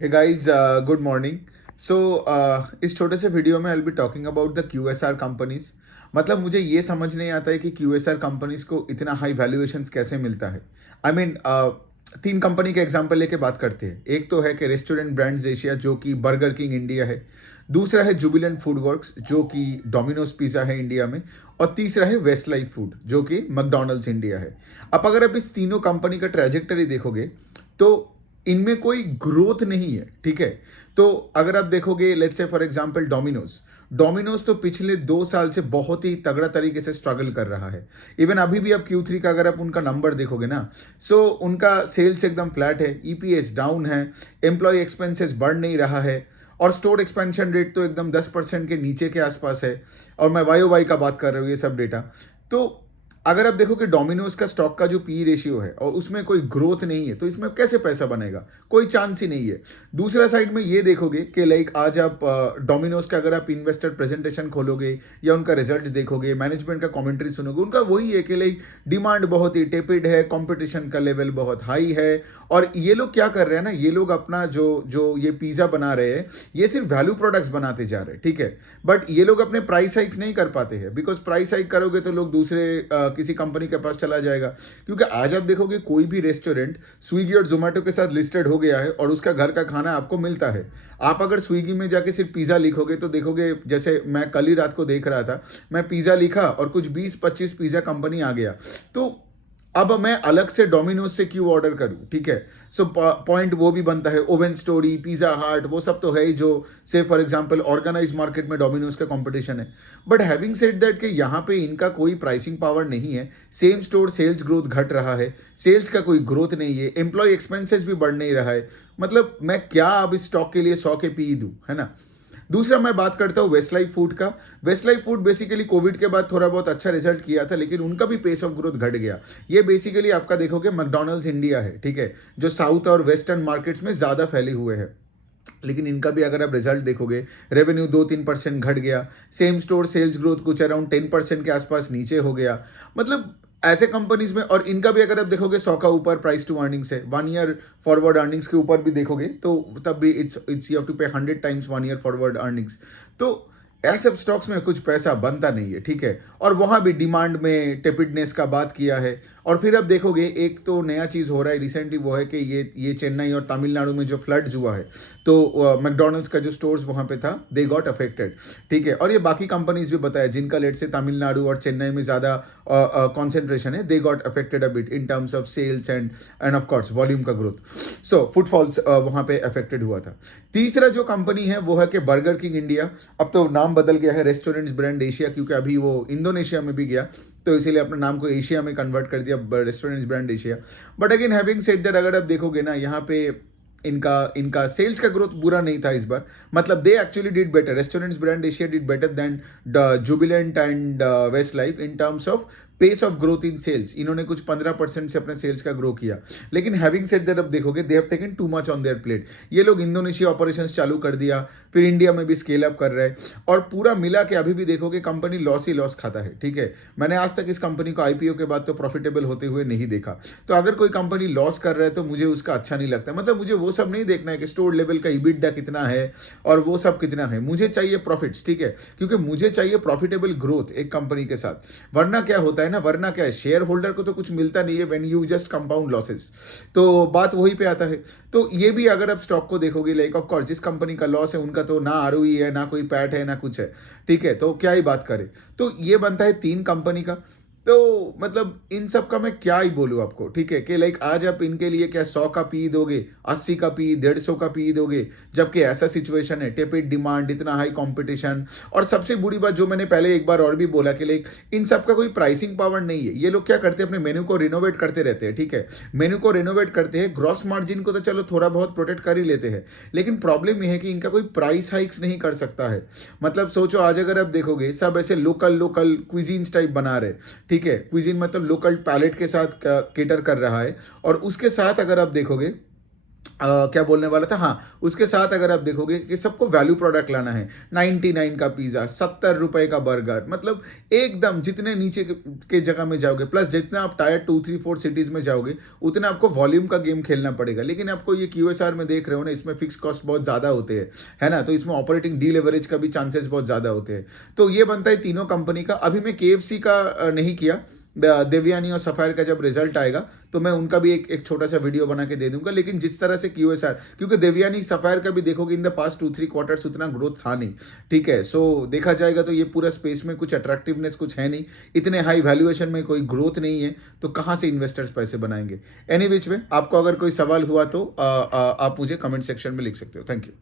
हे guys, good morning. So इस छोटे से वीडियो में I will be talking about the QSR companies. मतलब मुझे ये समझ नहीं आता है कि क्यूएसआर कंपनीज को इतना हाई वैल्यूएशंस कैसे मिलता है। आई मीन तीन कंपनी के एग्जांपल लेके बात करते हैं। एक तो है कि रेस्टोरेंट ब्रांड्स एशिया, जो कि बर्गर किंग इंडिया है। दूसरा है जुबिलेंट फूड वर्क्स, जो कि डोमिनोज पिज़्ज़ा है इंडिया में। और तीसरा है वेस्ट लाइफ फूड, जो कि मैकडोनल्ड्स इंडिया है। अब अगर आप इस तीनों कंपनी का ट्रेजेक्टरी देखोगे तो इनमें कोई ग्रोथ नहीं है, ठीक है। तो अगर आप देखोगे, let's say for example Domino's. Domino's तो पिछले 2 साल से बहुत ही तगड़ा तरीके से स्ट्रगल कर रहा है। इवन अभी भी आप Q3 का अगर आप उनका नंबर देखोगे ना, सो उनका सेल्स एकदम फ्लैट है, ईपीएस डाउन है, एम्प्लॉय एक्सपेंसेस बढ़ नहीं रहा है, और स्टोर एक्सपेंशन रेट तो एकदम 10% के नीचे के आसपास है। और मैं वाई का बात कर रहा हूँ, ये सब डेटा। तो अगर आप देखो कि डोमिनोज का स्टॉक का जो पी रेशियो है और उसमें कोई ग्रोथ नहीं है, तो इसमें कैसे पैसा बनेगा? कोई चांस ही नहीं है। दूसरा साइड में ये देखोगे कि लाइक आज आप डोमिनोज का अगर आप इन्वेस्टर प्रेजेंटेशन खोलोगे या उनका रिजल्ट देखोगे, मैनेजमेंट का कमेंट्री सुनोगे, उनका वही है कि लाइक डिमांड बहुत ही टेपिड है, कंपटीशन का लेवल बहुत हाई है। और ये लोग क्या कर रहे हैं ना, ये लोग अपना जो जो ये पिज्ज़ा बना रहे हैं, ये सिर्फ वैल्यू प्रोडक्ट्स बनाते जा रहे हैं, ठीक है। बट ये लोग अपने प्राइस हाइक्स नहीं कर पाते हैं, बिकॉज प्राइस हाइक करोगे तो लोग दूसरे किसी कंपनी के पास चला जाएगा। क्योंकि आज आप देखोगे कोई भी रेस्टोरेंट स्विगी और जोमेटो के साथ लिस्टेड हो गया है और उसका घर का खाना आपको मिलता है। आप अगर स्विगी में जाके सिर्फ पिज़्ज़ा लिखोगे तो देखोगे, जैसे मैं कल ही रात को देख रहा था, मैं पिज़्ज़ा लिखा और कुछ 20-25 पिज़्ज़ा कंपनी आ गया। तो अब मैं अलग से डोमिनोज से क्यों ऑर्डर करूं, ठीक है। सो पॉइंट वो भी बनता है, ओवन स्टोरी, पिज्जा हट, वो सब तो है ही, जो से फॉर एग्जांपल ऑर्गेनाइज मार्केट में डोमिनोज का कंपटीशन है। बट हैविंग सेड दैट कि यहाँ पे इनका कोई प्राइसिंग पावर नहीं है, सेम स्टोर सेल्स ग्रोथ घट रहा है, सेल्स का कोई ग्रोथ नहीं है, एम्प्लॉय एक्सपेंसेस भी बढ़ नहीं रहा है। मतलब मैं क्या अब इस स्टॉक के लिए 100 के पी दूं, है ना। दूसरा मैं बात करता हूँ वेस्ट लाइफ फूड का। Westlife food basically covid के बाद थोड़ा बहुत अच्छा रिजल्ट किया था, लेकिन उनका भी पेस ऑफ ग्रोथ घट गया। ये बेसिकली आपका देखोगे मैकडोनल्ड्स इंडिया है, ठीक है, जो साउथ और वेस्टर्न मार्केट्स में ज़्यादा फैले हुए हैं। लेकिन इनका भी अगर आप रिजल्ट देखोगे, रेवेन्यू 2-3% घट गया, सेम स्टोर सेल्स ग्रोथ कुछ अराउंड 10% के आसपास नीचे हो गया। मतलब ऐसे कंपनीज में, और इनका भी अगर आप देखोगे 100 का ऊपर प्राइस टू अर्निंग्स है, 1 ईयर फॉरवर्ड अर्निंग्स के ऊपर भी देखोगे तो तब भी इट्स यू हैव टू पे 100 टाइम्स 1 ईयर फॉरवर्ड अर्निंग्स। तो ऐसे स्टॉक्स में कुछ पैसा बनता नहीं है, ठीक है। और वहां भी डिमांड में टेपिडनेस का बात किया है। और फिर अब देखोगे एक तो नया चीज़ हो रहा है रिसेंटली, वो है कि ये चेन्नई और तमिलनाडु में जो फ्लड्स हुआ है, तो मैकडोनल्ड्स का जो स्टोर्स वहाँ पे था, दे गॉट अफेक्टेड, ठीक है। और ये बाकी कंपनीज भी बताया जिनका लेट से तमिलनाडु और चेन्नई में ज़्यादा कॉन्सेंट्रेशन है, they got affected a bit in terms of sales and of course volume का ग्रोथ। सो फुटफॉल्स वहाँ पे अफेक्टेड हुआ था। तीसरा जो कंपनी है वो है कि बर्गर किंग इंडिया। अब तो नाम बदल गया है रेस्टोरेंट्स ब्रांड एशिया, क्योंकि अभी वो इंडोनेशिया में भी गया, तो इसीलिए अपने नाम को एशिया में कन्वर्ट कर दिया, restaurants brand Asia. But again having said that, अगर आप देखोगे ना यहाँ पे इनका इनका सेल्स का ग्रोथ बुरा नहीं था इस बार। मतलब they actually did better, restaurants brand Asia did better than Jubilant and Westlife in terms of pace of growth in sales. इन्होंने कुछ 15% से अपने सेल्स का ग्रो किया। लेकिन हैविंग सेड दैट, अब देखोगे they have taken too much on their plate. ये लोग इंडोनेशिया ऑपरेशंस चालू कर दिया, फिर इंडिया में भी स्केल अप कर रहे हैं, और पूरा मिला के अभी भी देखोगे कंपनी लॉस ही लॉस खाता है, ठीक है। मैंने आज तक इस कंपनी को आईपीओ के बाद तो प्रॉफिटेबल होते हुए नहीं देखा। तो अगर कोई कंपनी लॉस कर रहा है तो मुझे उसका अच्छा नहीं लगता। मतलब मुझे वो सब नहीं देखना है कि स्टोर लेवल का ईबिटडा कितना है और वो सब कितना है, मुझे चाहिए प्रॉफिट्स, ठीक है। क्योंकि मुझे चाहिए प्रॉफिटेबल ग्रोथ एक कंपनी के साथ। वरना क्या होता है ना, वरना क्या है, शेयर होल्डर को तो कुछ मिलता नहीं है when you just compound losses. तो बात वही पे आता है। तो ये भी अगर आप स्टॉक को देखोगे, लाइक ऑफ कोर्स जिस कंपनी का लॉस है उनका तो ना आरओई है, ना कोई पैट है, ना कुछ है, ठीक है। तो क्या ही बात करें। तो ये बनता है तीन कंपनी का। तो मतलब इन सब का मैं क्या ही बोलूँ आपको, ठीक है, कि लाइक आज आप इनके लिए क्या 100 का पी दोगे, 80 का पी, 150 का पी दोगे, जबकि ऐसा सिचुएशन है, टेपिड डिमांड, इतना हाई कंपटीशन। और सबसे बुरी बात जो मैंने पहले एक बार और भी बोला कि लाइक इन सब का कोई प्राइसिंग पावर नहीं है। ये लोग क्या करते हैं, अपने मेन्यू को रिनोवेट करते रहते हैं, ठीक है। मेन्यू को रिनोवेट करते हैं, ग्रॉस मार्जिन को तो चलो थोड़ा बहुत प्रोटेक्ट कर ही लेते हैं, लेकिन प्रॉब्लम यह है कि इनका कोई प्राइस हाइक्स नहीं कर सकता है। मतलब सोचो, आज अगर आप देखोगे सब ऐसे लोकल लोकल क्विजीन्स टाइप बना रहे, ठीक है। क्विजीन मतलब लोकल पैलेट के साथ केटर कर रहा है। और उसके साथ अगर आप देखोगे क्या बोलने वाला था, हाँ, उसके साथ अगर आप देखोगे कि सबको वैल्यू प्रोडक्ट लाना है, 99 का पिज़्ज़ा, ₹70 का बर्गर, मतलब एकदम जितने नीचे के जगह में जाओगे, प्लस जितना आप टायर 2, 3, 4 सिटीज़ में जाओगे, उतना आपको वॉल्यूम का गेम खेलना पड़ेगा। लेकिन आपको ये क्यूएसआर में देख रहे हो ना, इसमें फिक्स कॉस्ट बहुत ज़्यादा होते हैं, है ना? तो इसमें ऑपरेटिंग डीलेवरेज का भी चांसेस बहुत ज़्यादा होते हैं। तो ये बनता है तीनों कंपनी का। अभी मैं केएफसी का नहीं किया, देवयानी और सफायर का जब रिजल्ट आएगा तो मैं उनका भी एक छोटा सा वीडियो बना के दे दूंगा। लेकिन जिस तरह से क्यूएसआर, क्योंकि देवयानी सफायर का भी देखोगे इन द पास्ट 2-3 क्वार्टर्स उतना ग्रोथ था नहीं, ठीक है। सो देखा जाएगा तो ये पूरा स्पेस में कुछ अट्रैक्टिवनेस कुछ है नहीं, इतने हाई वैल्यूएशन में कोई ग्रोथ नहीं है, तो कहाँ से इन्वेस्टर्स पैसे बनाएंगे। एनी विच वे, आपको अगर कोई सवाल हुआ तो आप मुझे कमेंट सेक्शन में लिख सकते हो। Thank you.